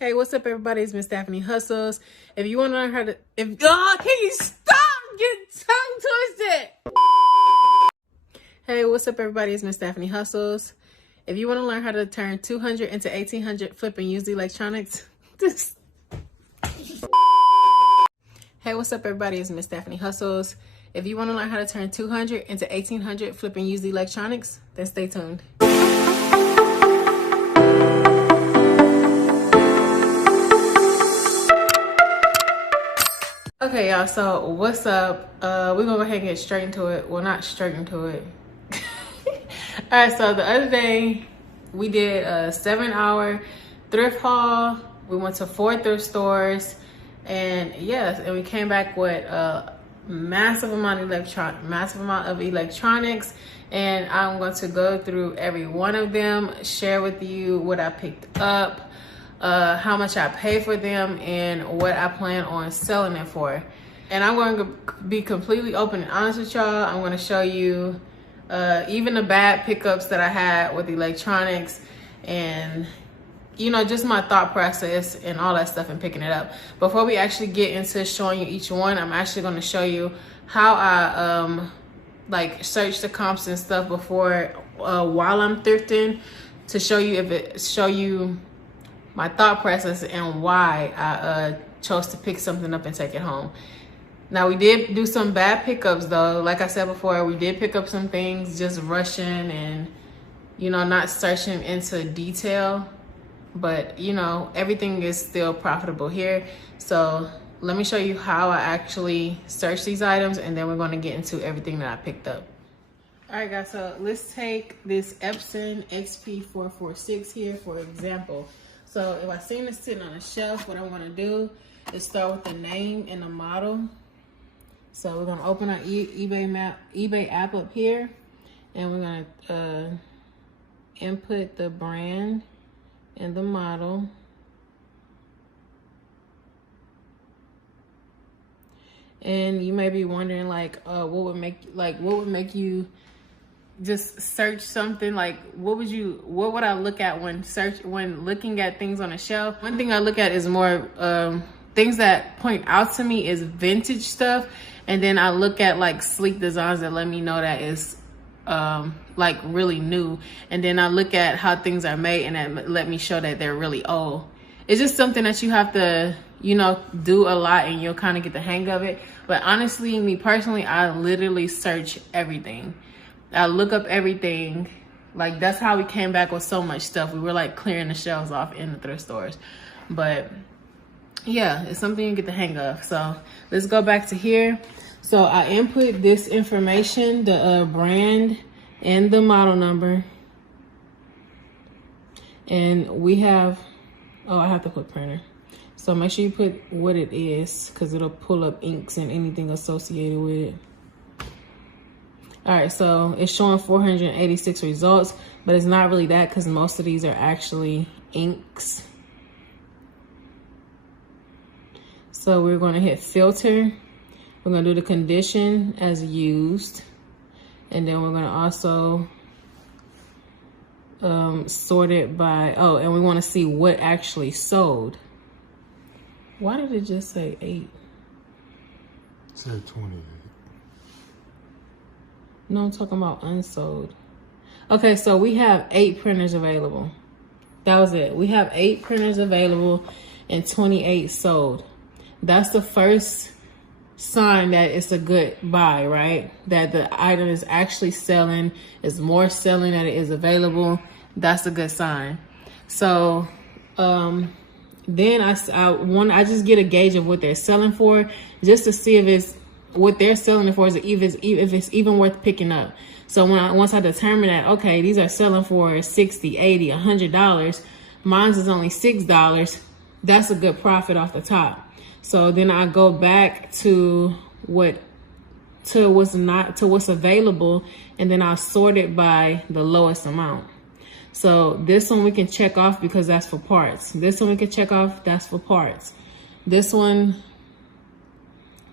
Hey, what's up, everybody? It's Miss Daphne Hustles. If you want to learn how to, can you stop getting tongue twisted? Hey, what's up, everybody? It's Miss Daphne Hustles. If you want to learn how to turn 200 into 1800, flip and use the electronics. Hey, what's up, everybody? It's Miss Daphne Hustles. If you want to learn how to turn 200 into 1800, flip and use the electronics, then stay tuned. Okay, y'all, so what's up? We're gonna go ahead and get straight into it. Well, not straight into it. All right, so the other day we did a 7-hour thrift haul. We went to 4 thrift stores, and yes, and we came back with a massive amount of electronics, and I'm going to go through every one of them, share with you what I picked up, how much I pay for them, and what I plan on selling it for. And I'm going to be completely open and honest with y'all. I'm going to show you even the bad pickups that I had with electronics, and you know, just my thought process and all that stuff and picking it up. Before we actually get into showing you each one, I'm actually going to show you how I like search the comps and stuff before while I'm thrifting, to show you my thought process and why I chose to pick something up and take it home. Now, we did do some bad pickups though. Like I said before, we did pick up some things just rushing and, you know, not searching into detail. But, you know, everything is still profitable here. So let me show you how I actually search these items, and then we're going to get into everything that I picked up. All right, guys, so let's take this Epson XP446 here, for example. So if I seen this sitting on a shelf, what I'm going to do is start with the name and the model. So we're going to open our eBay app up here, and we're going to input the brand and the model. And you may be wondering, like, what would make you just search something? Like, what would I look at when looking at things on a shelf? One thing I look at is more things that point out to me is vintage stuff, and then I look at like sleek designs that let me know that is like really new, and then I look at how things are made, and that let me show that they're really old. It's just something that you have to, you know, do a lot, and you'll kind of get the hang of it. But honestly, me personally, I literally search everything. I look up everything. Like, that's how we came back with so much stuff. We were like clearing the shelves off in the thrift stores. But yeah, it's something you get the hang of. So let's go back to here. So I input this information, the brand and the model number. And we have, oh, I have to put printer. So make sure you put what it is, because it'll pull up inks and anything associated with it. All right, so it's showing 486 results, but it's not really that, because most of these are actually inks. So we're going to hit filter. We're going to do the condition as used. And then we're going to also sort it by, oh, and we want to see what actually sold. Why did it just say 8? It said 28. No, I'm talking about unsold. Okay, so we have 8 printers available. That was it. We have 8 printers available and 28 sold. That's the first sign that it's a good buy, right? That the item is actually selling, is more selling than it is available. That's a good sign. So then I just get a gauge of what they're selling for, just to see if it's what they're selling it for, if it's even worth picking up. So once I determine that, okay, these are selling for $60, $80, $100, mine's is only $6, that's a good profit off the top. So then I go back to what's available, and then I'll sort it by the lowest amount. So this one we can check off because that's for parts. This one we can check off, that's for parts. This one,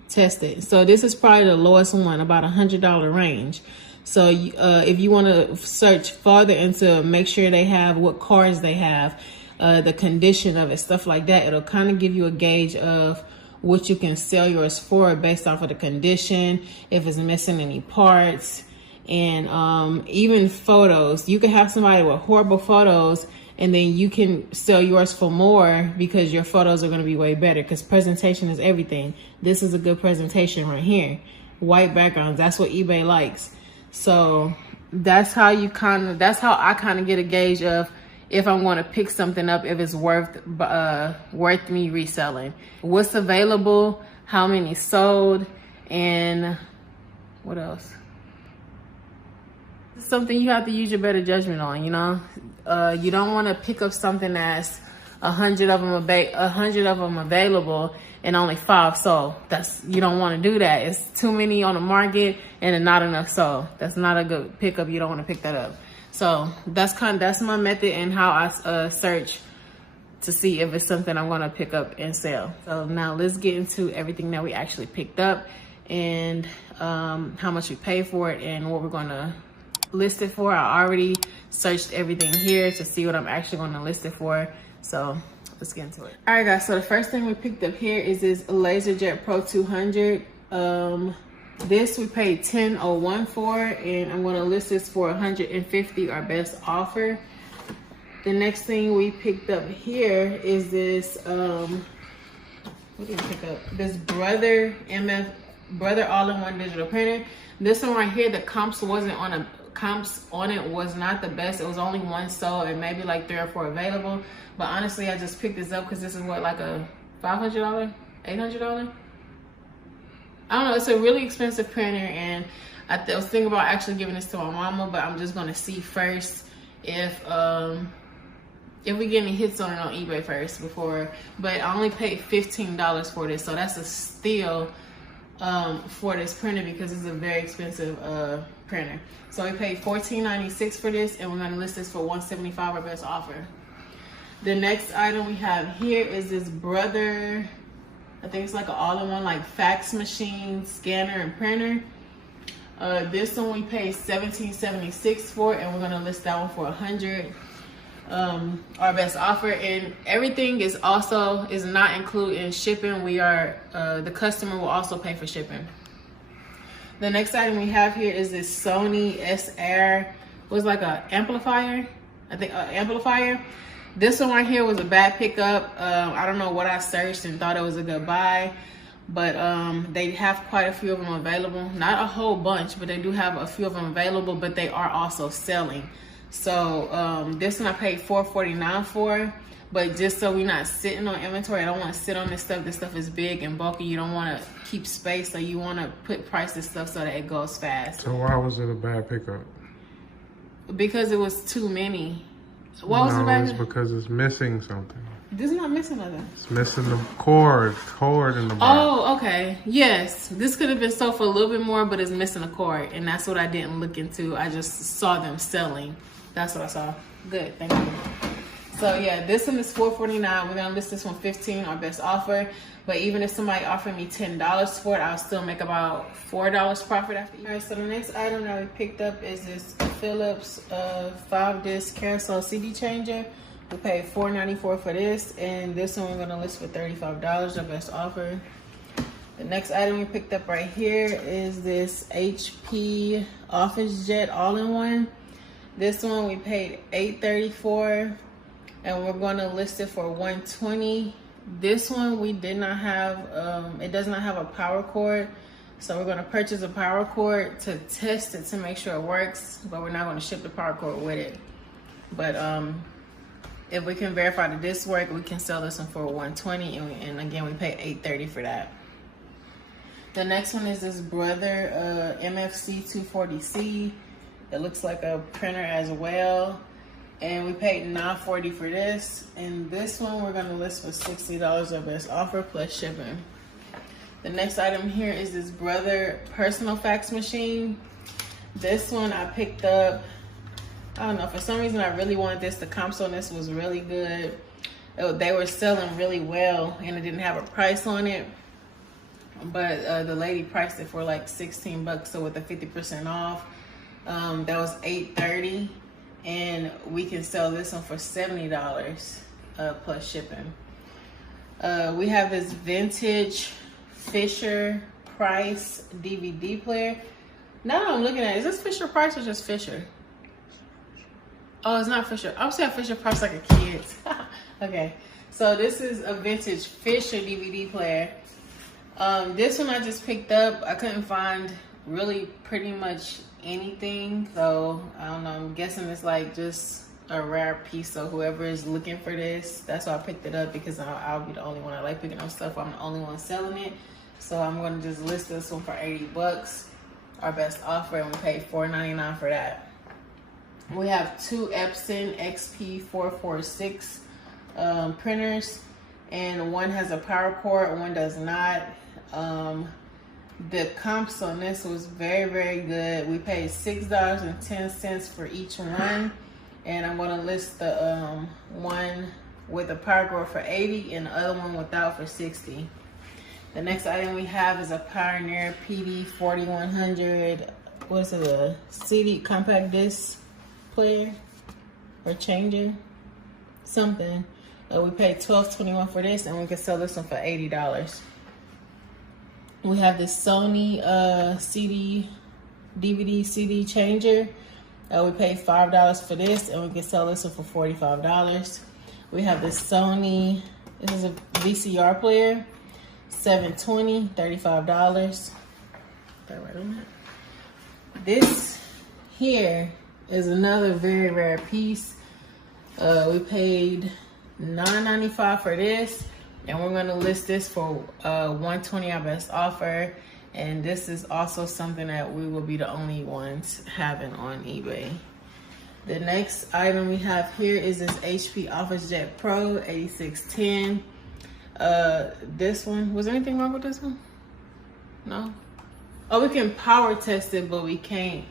test it. So this is probably the lowest one, about $100 range. So if you want to search farther into make sure they have what cars they have, the condition of it, stuff like that. It'll kind of give you a gauge of what you can sell yours for based off of the condition, if it's missing any parts, and even photos. You can have somebody with horrible photos and then you can sell yours for more because your photos are going to be way better, because presentation is everything. This is a good presentation right here. White backgrounds, that's what eBay likes. So that's how I kind of get a gauge of if I'm going to pick something up, if it's worth me reselling. What's available, how many sold, and what else? It's something you have to use your better judgment on, you know? You don't want to pick up something that's 100 of them available and only 5 sold. You don't want to do that. It's too many on the market and not enough sold. That's not a good pickup. You don't want to pick that up. So that's my method and how I search to see if it's something I'm going to pick up and sell. So now let's get into everything that we actually picked up and how much we paid for it and what we're going to list it for. I already searched everything here to see what I'm actually going to list it for. So let's get into it. All right, guys. So the first thing we picked up here is this Laserjet Pro 200. This we paid $10.01 for, and I'm going to list this for $150, our best offer. The next thing we picked up here is this what did we pick up? This Brother all-in-one digital printer. This one right here, the comps on it was not the best. It was only 1 sold and maybe like 3 or 4 available. But honestly, I just picked this up because this is what, like a $500, $800? I don't know. It's a really expensive printer, and I was thinking about actually giving this to my mama, but I'm just gonna see first if we get any hits on it on eBay first before. But I only paid $15 for this, so that's a steal for this printer because it's a very expensive printer. So we paid $14.96 for this, and we're gonna list this for $175, our best offer. The next item we have here is this Brother, I think it's like an all-in-one like fax machine, scanner, and printer. This one we paid $17.76 for, and we're gonna list that one for $100. Our best offer, and everything is not included in shipping. The customer will also pay for shipping. The next item we have here is this Sony SR, was like an amplifier, I think amplifier. This one right here was a bad pickup. I don't know what I searched and thought it was a good buy, but they have quite a few of them available. Not a whole bunch, but they do have a few of them available, but they are also selling. So this one I paid $4.49 for, but just so we're not sitting on inventory, I don't want to sit on this stuff. This stuff is big and bulky. You don't want to keep space, so you want to price this stuff so that it goes fast. So why was it a bad pickup? Because it was too many. What was the bad? It's because it's missing something. This is not missing nothing. It's missing the cord in the box. Oh, okay. Yes, this could have been sold for a little bit more, but it's missing a cord, and that's what I didn't look into. I just saw them selling. That's what I saw. Good, thank you. So yeah, this one is $4.49. We're gonna list this one $15, our best offer. But even if somebody offered me $10 for it, I'll still make about $4 profit after. All right, so the next item that we picked up is this Philips 5-disc carousel CD changer. We paid $4.94 for this, and this one we're gonna list for $35, our best offer. The next item we picked up right here is this HP Officejet all-in-one. This one we paid $8.34 for, and we're going to list it for $120. This one we did not have, it does not have a power cord, so we're going to purchase a power cord to test it to make sure it works, but we're not going to ship the power cord with it. But if we can verify that this works, we can sell this one for $120, and again we paid $8.30 for that. The next one is this Brother MFC 240C. It looks like a printer as well, and we paid $9.40 for this. And this one we're gonna list for $60, our best offer plus shipping. The next item here is this Brother personal fax machine. This one I picked up, I don't know, for some reason I really wanted this. The comps on this was really good. They were selling really well, and it didn't have a price on it, but the lady priced it for like $16, so with the 50% off, that was $8.30, and we can sell this one for $70. plus shipping. We have this vintage Fisher Price DVD player. Now I'm looking at it, is this Fisher Price or just Fisher? Oh, it's not Fisher. I'm saying Fisher Price like a kid. Okay, so this is a vintage Fisher DVD player. This one I just picked up. I couldn't find really pretty much anything, so I don't know. I'm guessing it's like just a rare piece. So whoever is looking for this, that's why I picked it up, because I'll be the only one. I like picking up stuff. I'm the only one selling it, so I'm gonna just list this one for 80 bucks, our best offer, and we paid $4.99 for that. We have two Epson XP446 printers, and one has a power cord, one does not. The comps on this was very, very good. We paid $6.10 for each one, and I'm going to list the one with a power cord for 80 and the other one without for 60. The next item we have is a Pioneer PD4100. What is it? A CD compact disc player or changer, something. We paid $12.21 for this, and we can sell this one for $80. We have this Sony DVD CD changer. We paid $5 for this, and we can sell this one for $45. We have this Sony, this is a VCR player, $720, $35. Right on that. This here is another very rare piece. We paid $9.95 for this, and we're going to list this for $120, our best offer. And this is also something that we will be the only ones having on eBay. The next item we have here is this HP Officejet Pro 8610. This one, was there anything wrong with this one? No? Oh, we can power test it, but we can't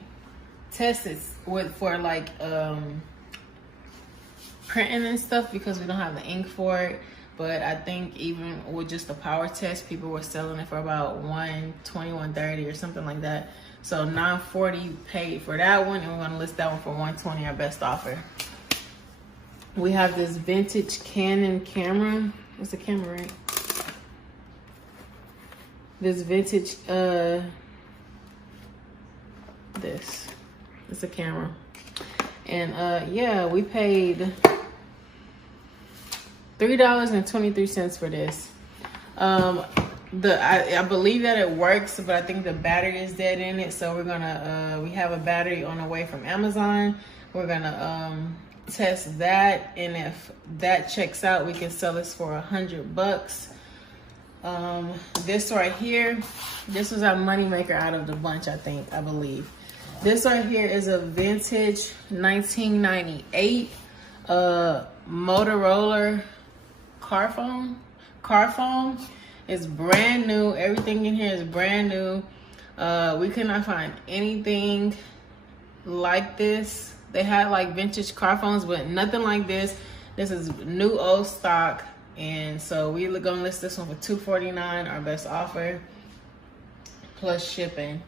test it for like printing and stuff, because we don't have the ink for it. But I think even with just the power test, people were selling it for about $120, $130 or something like that. So $940 paid for that one, and we're gonna list that one for $120, our best offer. We have this vintage Canon camera. What's the camera, right? This vintage, this. It's a camera. And yeah, we paid $3.23 for this. I believe that it works, but I think the battery is dead in it. So we're gonna we have a battery on the way from Amazon. We're gonna test that, and if that checks out, we can sell this for $100. This right here, this was our money maker out of the bunch, I believe. This right here is a vintage 1998 Motorola car phone. It's brand new. Everything in here is brand new. We could not find anything like this. They had like vintage car phones, but nothing like this. This is new old stock, and so we're gonna list this one for $249, our best offer, plus shipping.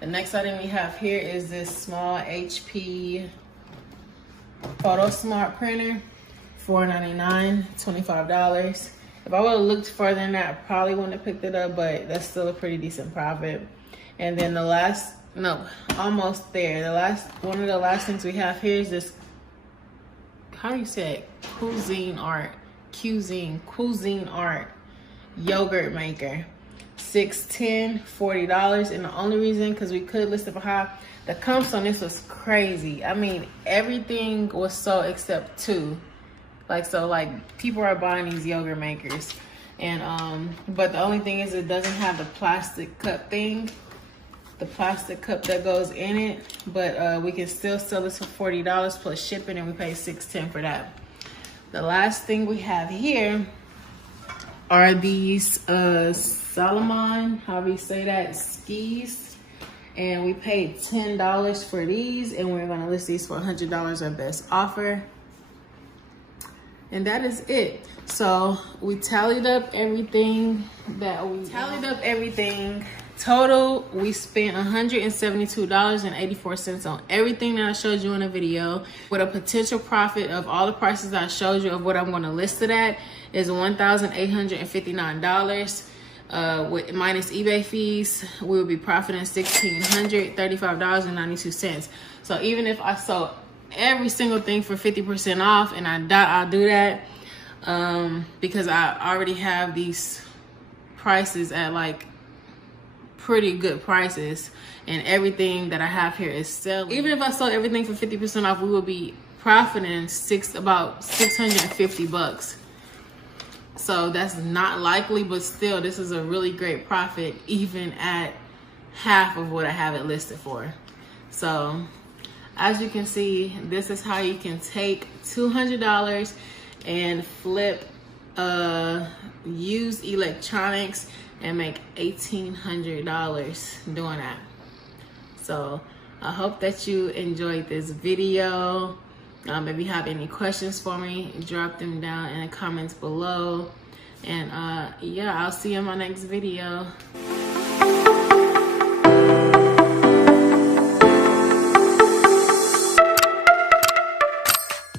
The next item we have here is this small HP Photo Smart printer, $4.99, $25. If I would have looked further than that, I probably wouldn't have picked it up, but that's still a pretty decent profit. And then the last, no, almost there. One of the last things we have here is this, how do you say it? Cuisine art yogurt maker. $610, $40. And the only reason, because we could list it for high, the comps on this was crazy. I mean, everything was so except two. Like people are buying these yogurt makers, and but the only thing is it doesn't have the plastic cup thing, the plastic cup that goes in it. But we can still sell this for $40 plus shipping, and we pay $610 for that. The last thing we have here are these Salomon, however you say that, skis, and we paid $10 for these, and we're gonna list these for $100, our best offer. And that is it. So we tallied up everything Total, we spent $172.84 on everything that I showed you in the video, with a potential profit of all the prices I showed you of what I'm going to list it at is $1,859. With minus eBay fees, we will be profiting $1,635.92. So even if I sold every single thing for 50% off, and I doubt I'll do that, because I already have these prices at like pretty good prices, and everything that I have here is selling. Even if I sold everything for 50% off, we will be profiting about 650 bucks. So that's not likely, but still, this is a really great profit, even at half of what I have it listed for. So as you can see, this is how you can take $200 and flip used electronics and make $1,800 doing that. So I hope that you enjoyed this video. If you have any questions for me, drop them down in the comments below. And yeah, I'll see you in my next video.